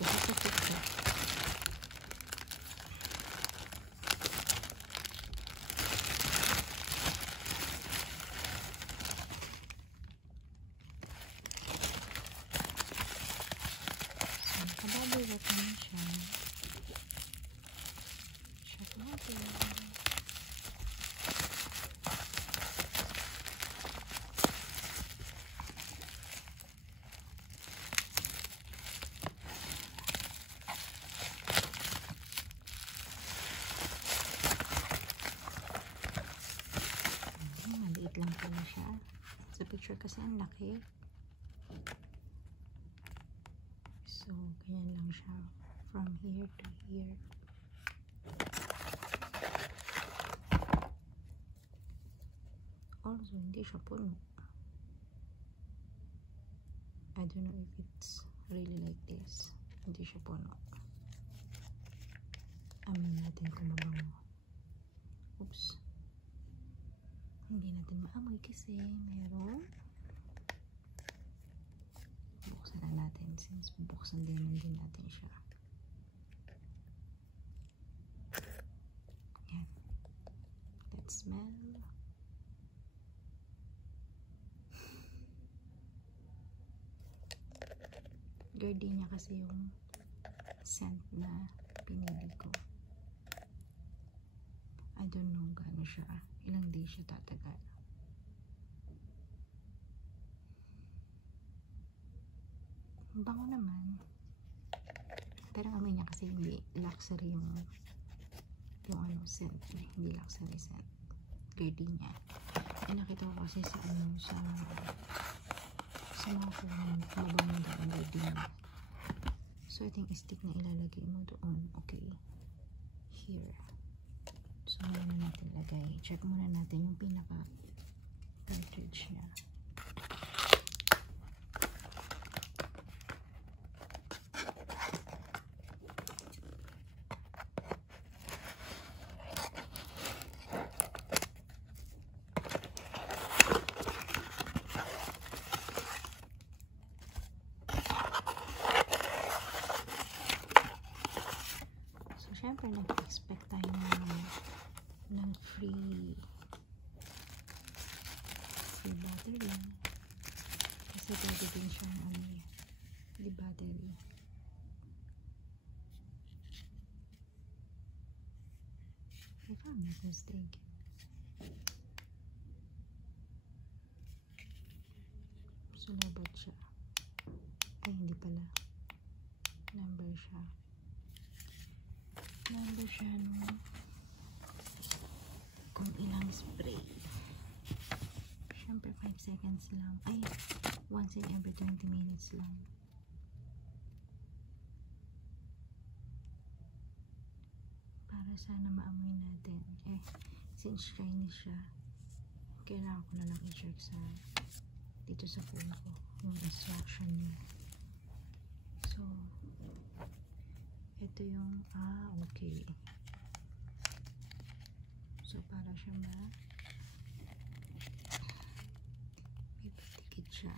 kasi sa TikTok. So, nakababigat naman siya. Shot natin. Maliit lang pala siya. Sa picture kasi ang laki. So, ganyan lang siya. From here to here. Also, hindi siya puno. I don't know if it's really like this. Hindi siya puno. Amin natin kung mabango. Oops. Hindi natin maamoy kasi meron. Buksan na natin since buksan din natin siya. Yan. Let's smell. Gardenia kasi yung scent na pinili ko. I don't know gaano siya. Ilang days siya tatagal. Bango naman. Pero amoy niya kasi hindi luxury yung ano scent. Hindi luxury scent. Gardenia. Ay nakita ko kasi sa mga kumabang daw ang gardenia. So I think stick na ilalagay mo doon. Okay. Here. So ngayon na natin lagay. Check muna natin yung pinaka cartridge niya. Siyempre, nag-expect tayo ng free battery. Kasi pwede din siyang free battery. If I'm not mistaken. Sumabot siya. Ay, hindi pala. Number siya. Number siya kung ilang spray. Siyempre 5 seconds lang. Ay, once in every 20 minutes lang. Para sana maamoy natin. Since shiny siya, kailangan ko na lang i-check dito sa phone ko yung instruction niya. So, ito yung, okay. So, para siya may patikit siya.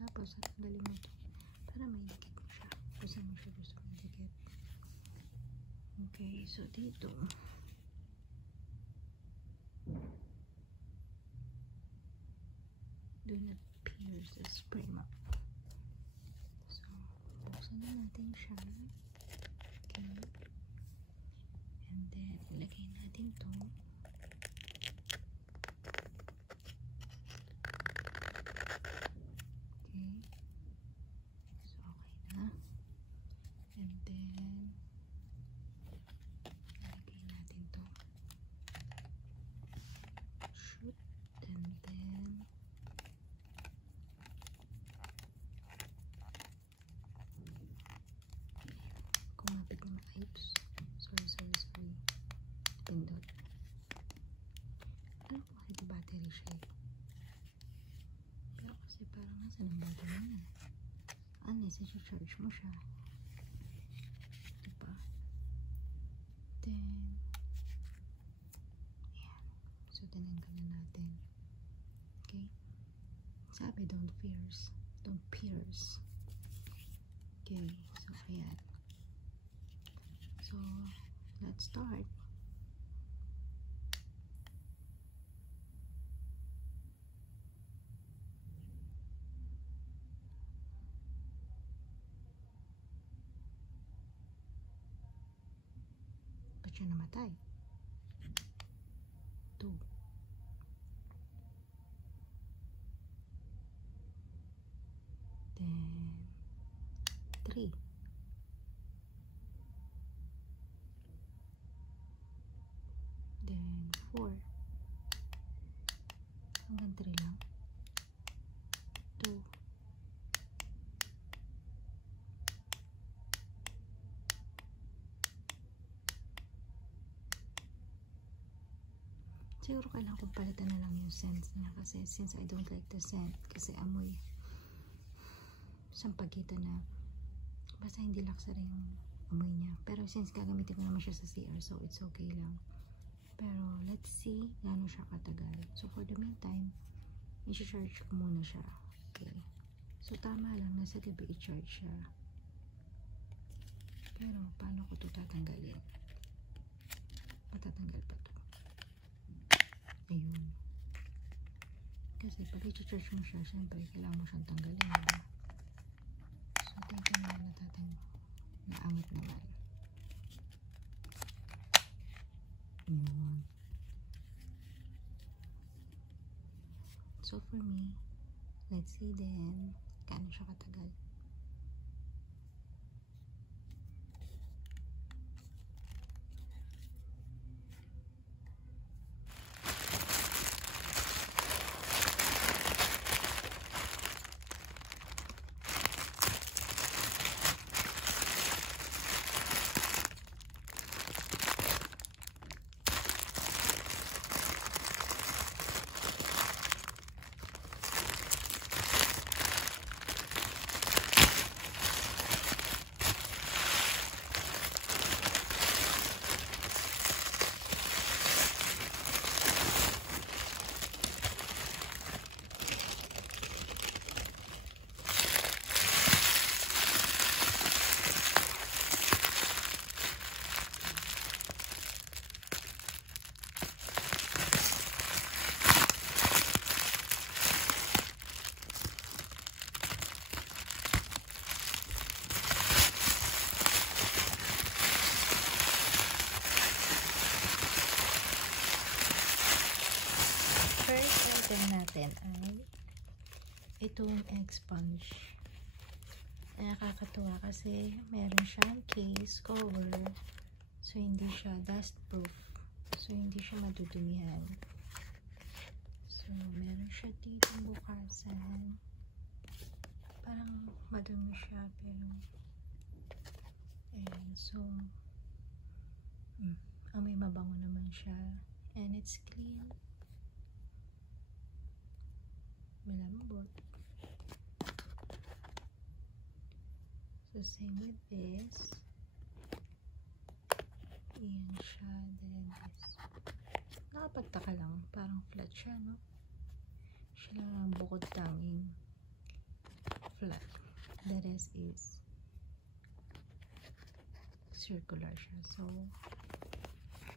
Tapos, dali mo ito. Para may dikit mo siya. Kasi mo siya gusto mong dikit. Okay, so dito. Do not pierce the spray mo. So, buksan na natin siya. Okay. And then, ilagay natin ito. Okay. So, okay na. And then, ilagay natin ito. Shoot. And then, kumapit na ma-ipes. Sorry. Pindot. Alam ko kasi battery siya eh. Pero kasi parang nasa ng battery niya. Unless i-charge mo siya. Diba? Then, yan. So, tinanggalan natin. Okay? Sabi, don't pierce. Don't pierce. Okay, so ayan. So, let's start. Ba't siya namatay? 2. Then 3. Then 4. Hanggang 3 lang. 2. Siguro kailangan kong palitan na lang yung scent niya kasi since I don't like the scent kasi amoy sampagitan na basta hindi laksa rin yung amoy niya. Pero since gagamitin ko naman siya sa CR so it's okay lang. Pero let's see gaano siya katagal. So for the meantime, i-charge ko muna siya. Okay. So tama lang na sa gabi i-charge siya. Pero paano ko ito tatanggalin? Matatanggal pa to. Ayun. Kasi pag i-charge mo siya, syempre kailangan mo siyang tanggalin, diba? So, tingnan mo na natatanggal. Naangat naman. Ayun. So, for me, let's see then, gaano siya katagal. Natin ay itong egg sponge. Ay nakakatuwa kasi meron siyang case cover so hindi siya dust proof, so hindi siya madudumihan. So meron siya dito bukasan, parang madumi siya pero ayan. So may mabango naman siya and it's clean. Malambot. So same with this. Ayan siya. Then this. Nakapagtaka lang. Parang flat siya, no? Siya lang ang bukod tanging flat. The rest is circular siya. So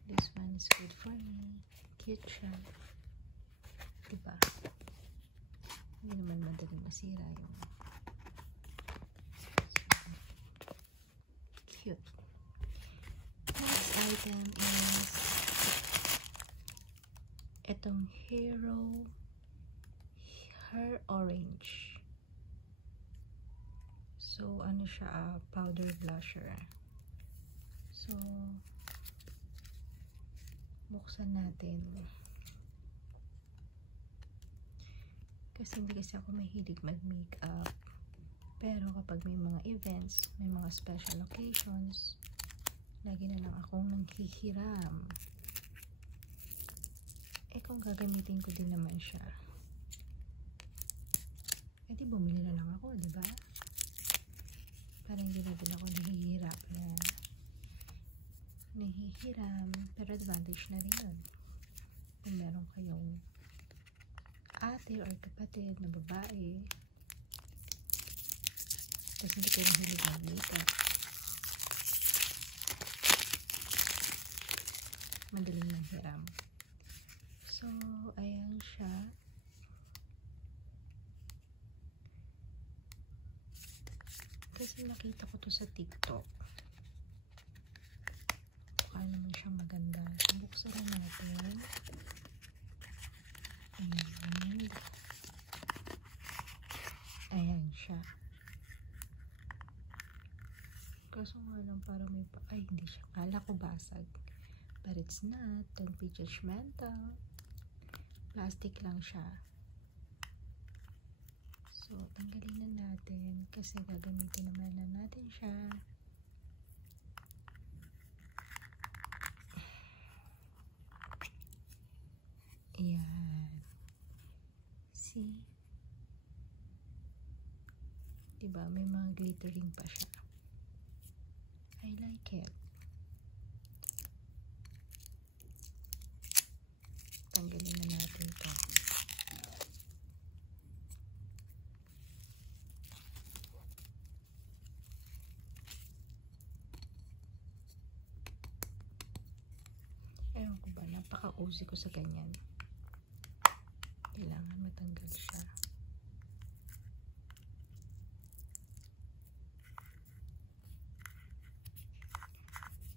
this one is good for me. Cute siya. Diba? Hindi naman madaling masira yung cute. Next item is itong Hero Hair Orange. So ano siya, powder blusher. So buksan natin. Kasi hindi kasi ako mahilig mag-makeup. Pero kapag may mga events, may mga special occasions, lagi na lang akong nanghihiram. Eh kung gagamitin ko din naman siya, eh di bumili na lang ako, diba? Parang hindi na din ako nahihiram. Pero advantage na rin yun. Kung meron kayong ate or kapatid na babae, tapos hindi kayo mahilig mag-makeup, madaling manghiram. So, ayan siya. Kasi nakita ko to sa TikTok. Mukha naman siyang maganda. So, buksan na natin. And, ayan siya. Kaso nga lang parang may ay, hindi siya. Kala ko basag. But it's not. Don't be judgmental. Plastic lang siya. So, tanggalin na natin kasi gagamitin naman na natin siya. Ayan. See? Diba? May mga glittering pa siya. I like it. Tanggalin na natin ito. Ewan ko ba, napaka-uzi ko sa ganyan. Kailangan matanggal siya.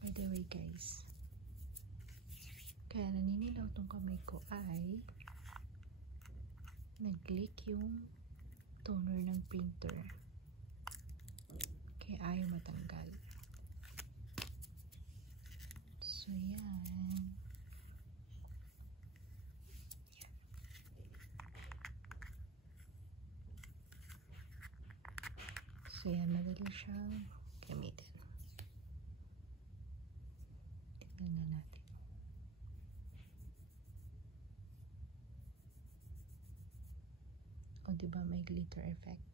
By the way guys, kaya naninilaw tong kamay ko ay nag-leak yung toner ng printer. Kaya ayaw matanggal. So yan. So yan, madali siyang gamitin. Tignan na natin. O diba may glitter effect?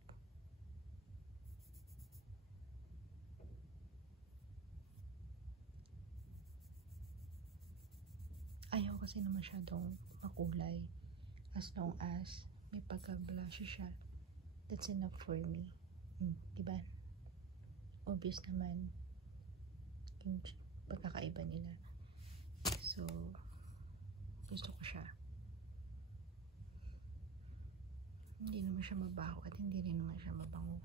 Ayaw kasi na masyadong makulay. As long as may pagka-blushy siya, that's enough for me. Diba? Obvious naman yung pagkakaiba nila. So, gusto ko siya. Hindi naman siya mabaho at hindi rin naman siya mabango.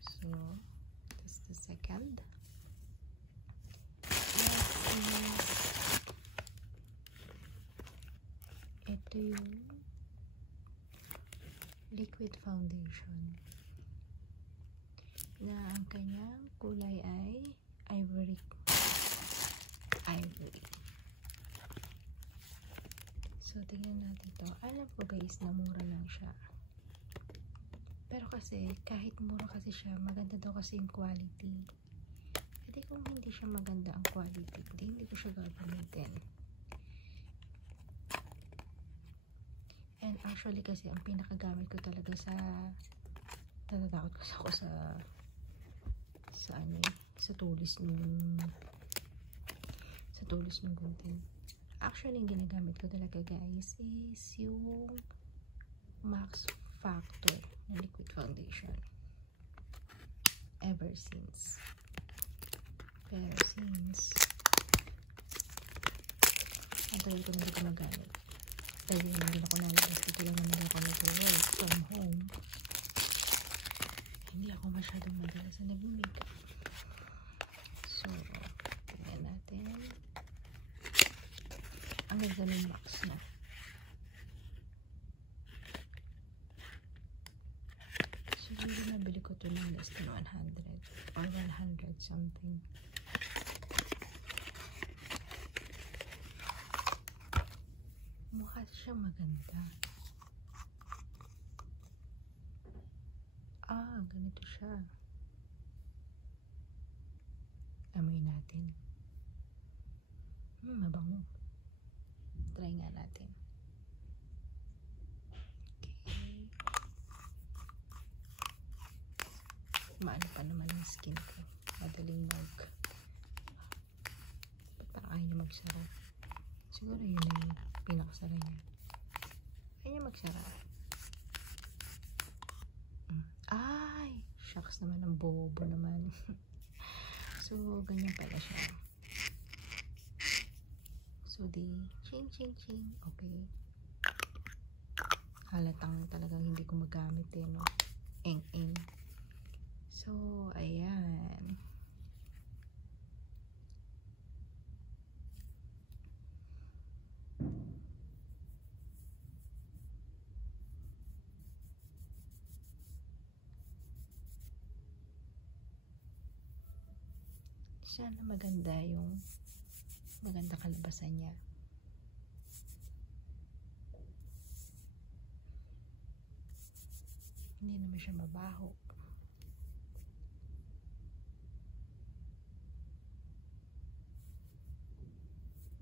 So, this is the second. Ito yung liquid foundation na ang kanyang kulay ay ivory. So, tingnan natin to. Alam ko guys na mura lang siya. Pero kasi, kahit mura kasi siya, maganda daw kasi yung quality. Hindi kung hindi siya maganda ang quality, hindi ko siya gagamitin. And actually kasi, ang pinakagamit ko talaga sa natatakot kasi ako sa tulis ng gluten. Actually, yung ginagamit ko talaga guys is yung Max Factor na liquid foundation. Ever since. Pero since ang tagal ko na hindi gumagamit. Dahil hindi ako nalabas. Dito lang naman ako nag-work from home. Hindi ako masyadong madalas na nag-makeup. So, tingnan natin. Ang ganda ng box na. Siguro nabili ko ito ng less than 100 or 100 something. Mukha siya maganda. Ganito siya. Amoy natin. Mabango. Try nga natin. Okay. Maano pa naman yung skin ko. Madaling ba't parang ayaw niya magsara? Siguro yun na yung pinakasara niya. Kaya magsara. Ay! Shucks naman, ang bobo naman. So, ganyan pala siya. So, ching. Okay. Halatang talagang hindi ko magamit no? Eng. So, ayan. Sana maganda kalabasan niya. Hindi naman siya mabaho.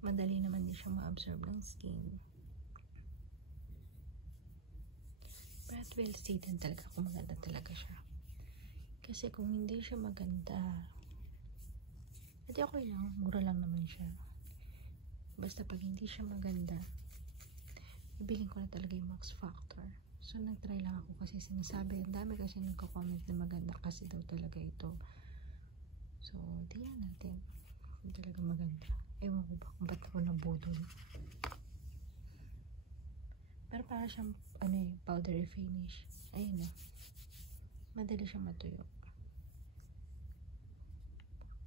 Madali naman din siya ma-absorb ng skin. But well stated talaga kung maganda talaga siya. Kasi kung hindi siya maganda, hindi okay lang, mura lang naman siya. Basta pag hindi siya maganda, ibilin ko na talaga yung Max Factor. So, nag-try lang ako kasi sinasabi, ang dami kasi nagko-comment na maganda kasi daw talaga ito. So, tingnan natin kung talaga maganda. Ewan ko ba kung ba't ako nabudol. Pero para siyang, powdery finish. Ayun na. Madali siyang matuyo.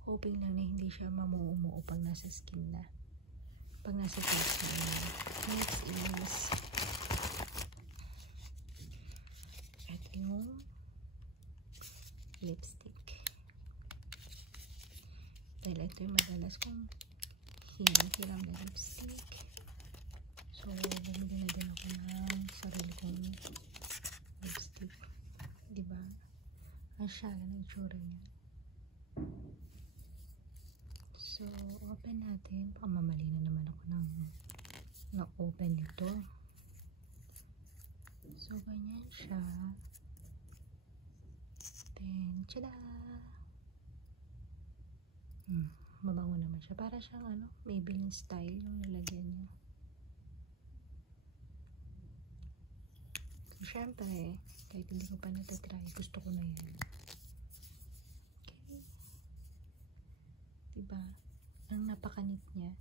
Hoping lang na hindi siya mamuumuo pag nasa skin na. Pag nasa face na. Next is ito yung lipstick. Dahil ito yung madalas kong hiram na lipstick. So, bumili na din ako ng sarili kong lipstick. Diba? Ang syala ng tsura niya. So, open natin. Baka mamali na naman ako ng open nito. So, ganyan siya. Then, tada! Mabango naman siya. Para siyang Maybelline style yung nilagyan niya. So, syempre, kahit hindi ko pa natatry, gusto ko na yan. Okay. Diba? Ang napakanit niya.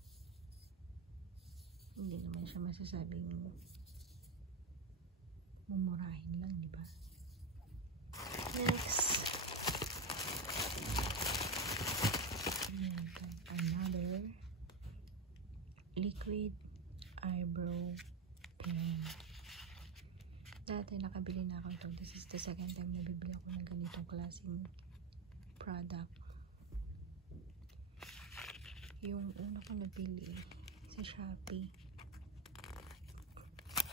Hindi naman siya masasabing mumurahin lang, diba? Next. Another liquid eyebrow pen. Dati nakabili na ako ito. This is the second time na bibili ako ng ganitong klaseng product. Yung una ko nabili sa Shopee,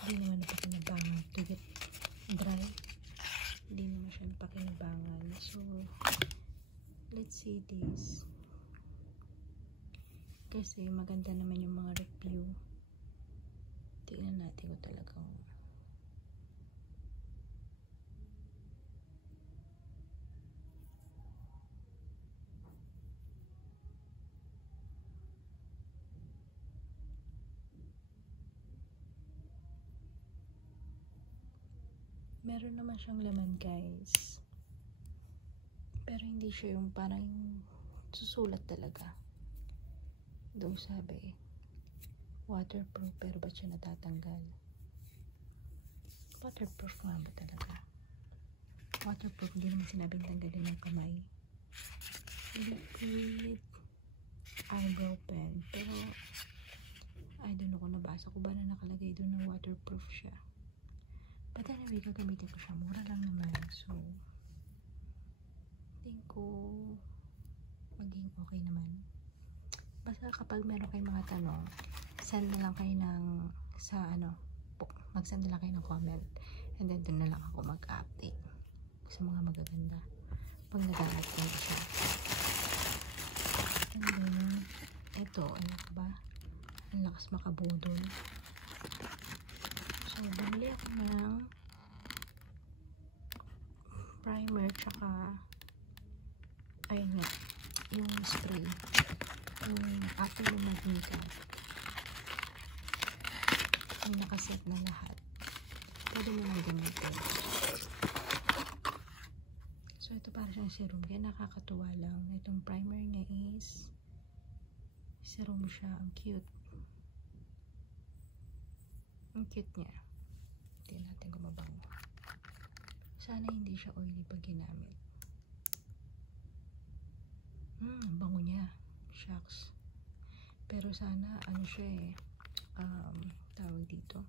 hindi naman napakinabangan to get dry. Hindi naman siya napakinabangan. So, let's see this. Kasi maganda naman yung mga review. Tingnan natin ko talaga. Meron naman siyang laman, guys. Pero hindi siya yung parang susulat talaga. Doon sabi, waterproof, pero ba't siya natatanggal? Waterproof nga ba talaga? Waterproof, hindi naman sinabing tanggalin ng kamay. Liquid eyebrow pen. Pero, I don't know kung nabasa ko ba na nakalagay doon na waterproof siya. But anyway, gagamitin ko siya. Mura lang naman. So, think ko maging okay naman. Basta kapag meron kayong mga tanong, send na lang kayo mag-send na lang kayo ng comment. And then, doon na lang ako mag-update sa mga magaganda. Pag nag-update siya. And then, ito, ano ba? Ang lakas makabudol. So, bumili ako ng primer, tsaka ayun nga, yung spray. Yung after mo mag-makeup. may nakaset na lahat. Pwede mo nang gamitin. So, ito para siyang serum. Kaya nakakatuwa lang. Itong primer niya is serum siya. Ang cute. Ang cute niya. Tingnan natin kung mabango. Sana hindi siya oily pag ginamit. Ang bango niya. Shucks. Pero sana, ano siya eh, tawag dito.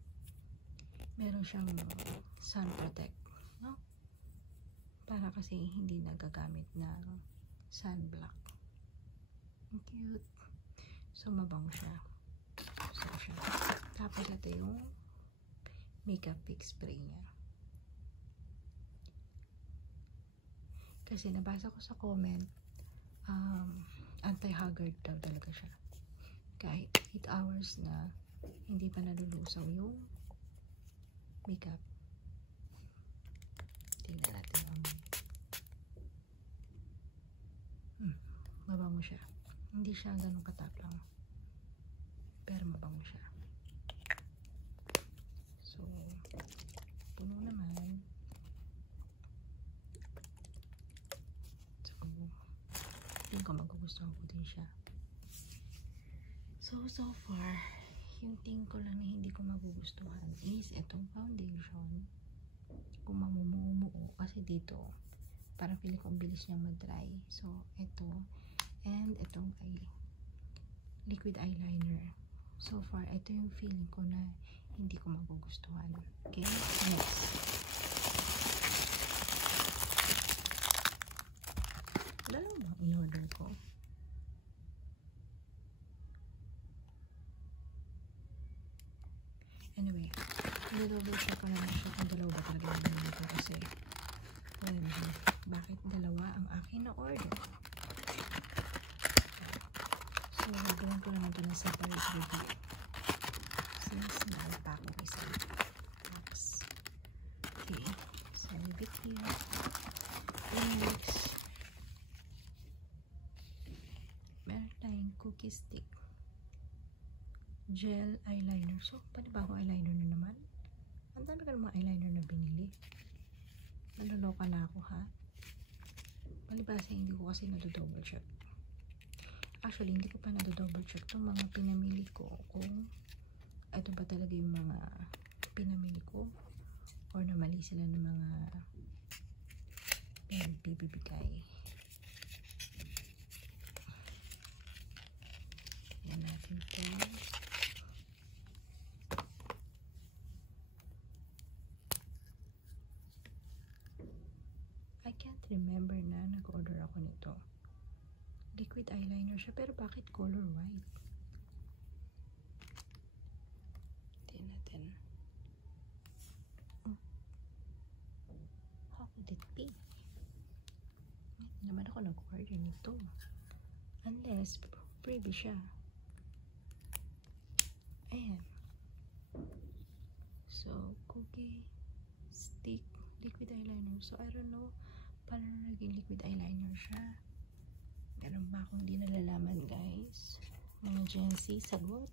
Meron siyang sun protect. No? Para kasi hindi nagagamit ng sunblock. Ang cute. So, mabango siya. So, siya. Tapos, ito yung makeup fix spray niya. Kasi, nabasa ko sa comment, anti-haggard daw talaga siya. Kahit 8 hours na hindi pa nalulusaw yung makeup. Tingnan natin ang mabango siya. Hindi siya ganun katapang. Pero mabango siya. So, puno naman. So, hindi ko magugustuhan ko din siya. So far, yung tingin ko lang na hindi ko magugustuhan is itong foundation. Kung mamumuo kasi dito parang feeling ko ang bilis niya mag-dry. So ito and itong liquid eyeliner. So far ito yung feeling ko na hindi ko magugustuhan. Okay, next. Dalawa bang in-order ko? Anyway, i-double check ko naman siya kung dalawa ba talaga yung dito kasi well, bakit dalawa ang akin na order? So, gagawin ko naman ito na separate review since nalpa ko isang box. Okay, so big deal. Next, meron tayong cookie stick gel eyeliner. So, panibagong eyeliner na naman. Ang dami ka ng mga eyeliner na binili. Naloloka na ako, ha? Palibasa, hindi ko kasi nadodouble check. Actually, hindi ko pa nadodouble check itong mga pinamili ko. Kung ito ba talaga yung mga pinamili ko or namali sila ng mga bibigay. Yan natin ito. I can't remember na nag-order ako nito. Liquid eyeliner siya, pero bakit color white? Tingnan natin. How could it be? Hindi naman ako nag-order nito. Unless, freebie siya. Ayan. So, cookie stick liquid eyeliner. So, I don't know paano naging liquid eyeliner siya. Meron ba akong di nalalaman, guys? Mga Gen Z, sagot.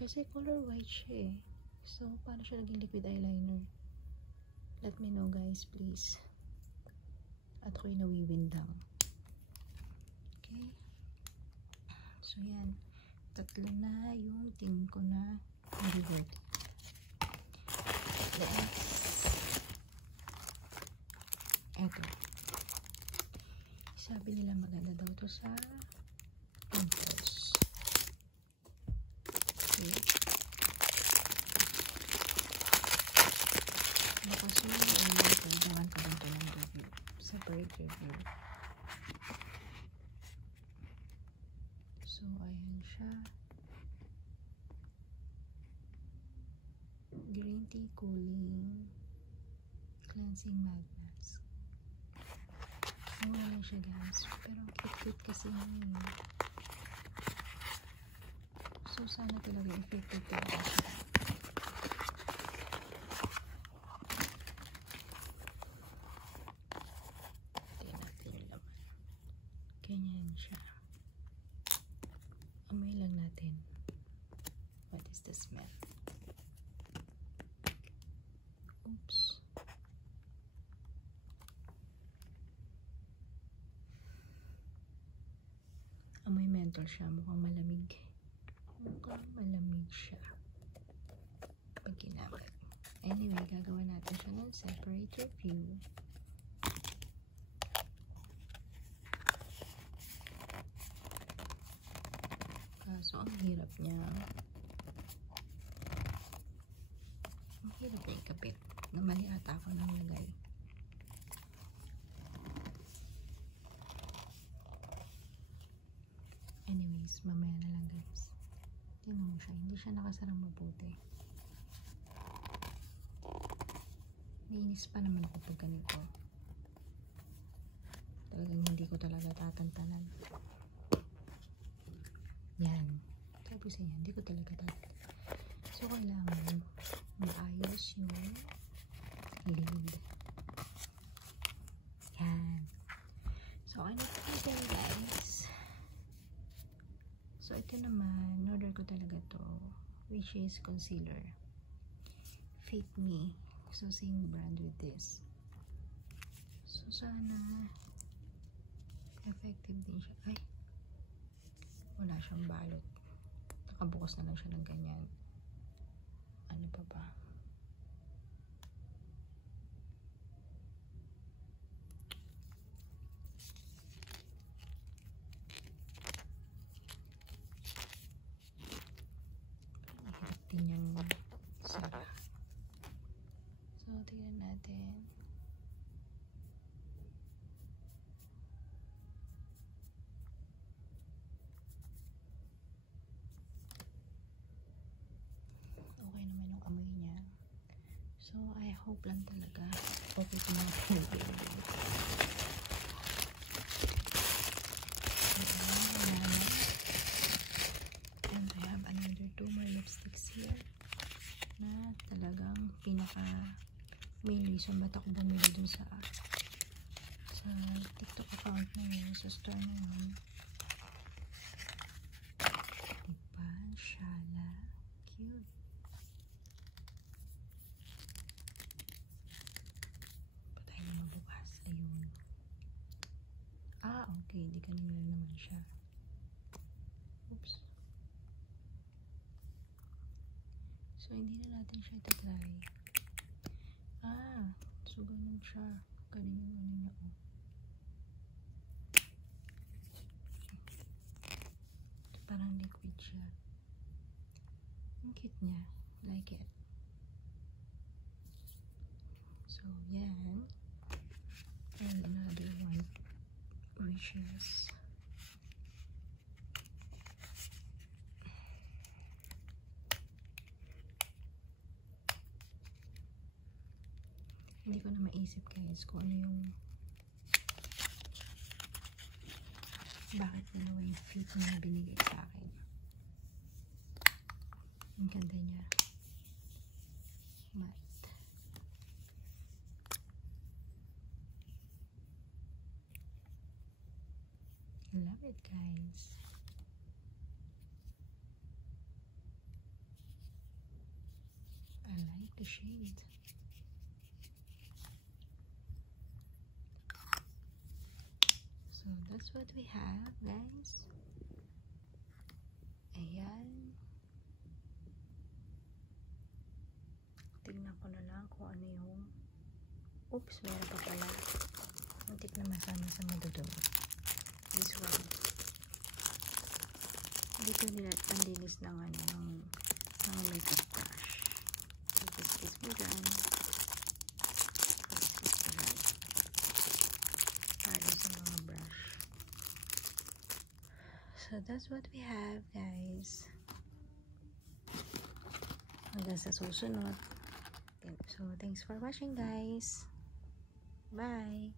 Kasi color white siya eh. So, paano siya naging liquid eyeliner? Let me know, guys, please. At ako'y nawiwindang. Okay? So, yan. Tatlo na yung tingin ko na hindi worth it. Next. Eto. Sabi nila maganda daw to sa pimples. Okay. Bukas mo yung kailangan ko lang ito ng review. Separate review. So, ayan siya. Green tea cooling cleansing matte mask. Wala siya, guys. Pero ang cute-cute kasi yun. So, sana talaga effective talaga siya. Tingnan natin yung laman. Ganyan siya. Amoy lang natin. What is the smell? Oops. Amoy menthol siya. Mukhang malamig. Mukhang malamig siya. Pag ginamit. Anyway, gagawa natin siya ng separate review. So, ang hirap niya. Ang hirap niya ikapit. Namali ata ako ng lagay. Anyways, mamaya na lang guys. Tingnan mo siya. Hindi siya nakasarang mabuti. Nainis pa naman ako pag ganito. Talagang hindi ko talaga tatantanan. Yan. Tapos yan, hindi ko talaga tatantanan. So, kailangan maayos yung lid. Yan. So, ano ito natin guys? So, ito naman, order ko talaga to, which is concealer. Fit Me. So, same brand with this. So, sana effective din siya. Ay! Wala siyang balot. Nakabukas na lang siya ng ganyan. Ano pa ba? Mahirap din yung sara. So, tingnan natin. Okay naman yung amoy niya. So, I hope lang talaga okay ito mga pinag-i-review. And I have another 2 more lipsticks here na talagang pinaka main reason ba't ako bumili dun sa TikTok account na yun, sa store na yun. Diba? Shala. Cute. Patay na mabukas. Ayun. Ah, okay. Di kanina lang naman siya. Oops. So, hindi na natin siya ita-try. Ah, so ganun siya. Ganun yung ano niya, oh. So, parang liquid siya. Ang cute niya. Like it. So, yan. And another one, which is hindi ko na maisip guys kung ano yung bakit dalawa yung fit na binigay sa akin. Ang ganda niya. Matte. Love it guys. I like the shade. So that's what we have guys. Ayan. Tingnan ko na lang kung ano yung oops, meron pa pala. Muntik na masama sa madudumi. This one. Hindi ko nila pandinis ng ano, ng makeup brush. So this is mo dyan. This is mo dyan. Para sa mga brush. So that's what we have guys. Hanggang sa susunod. So thanks for watching guys. Bye.